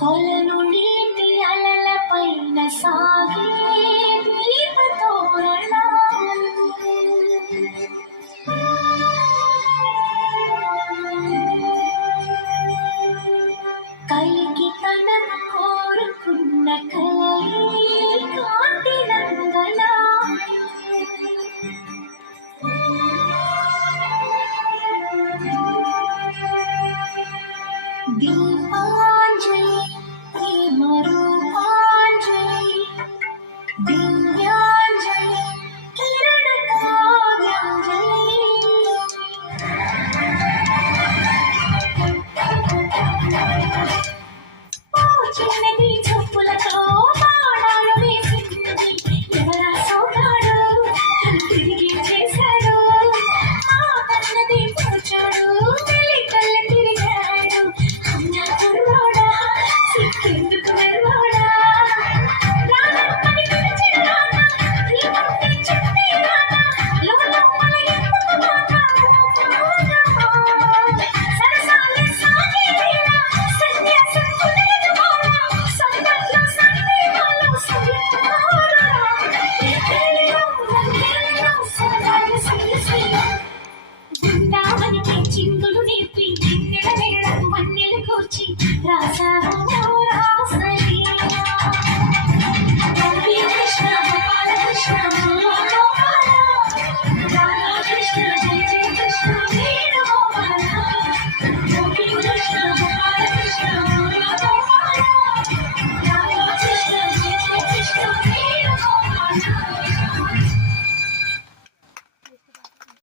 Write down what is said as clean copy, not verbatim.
కొలను నీటి అలల పైన సాగే కలికి తనం కోరుకున్న కలయి కాంతి నందలా దీపాంజలి ప్రేమరూపాంజలి దివ్యాంజలి కిరణ కావ్యాంజలి చిన్నది చెప్పులతో బాణాలు వేసింది ఎవరా సోగాడు తిరిగి చేశాడు ఆ కన్నది కూర్చాడు వెళ్ళి కళ్ళ తిరిగాడు అన్న కుర్రోడా సిక్కేందుకు వెర్రోడా రానమ్మని పిలిచిన రానా నీ ముందే చెప్పే రానా లోపల ఎందుకు రానా సరసాలే సాగే వేళ సన్యాసం కుదరదు మారా సందట్లో సందేహాలు సరిపోరా ఏకేలో నందేలో సరదాలు సరిసే బృందావనికి చిందులు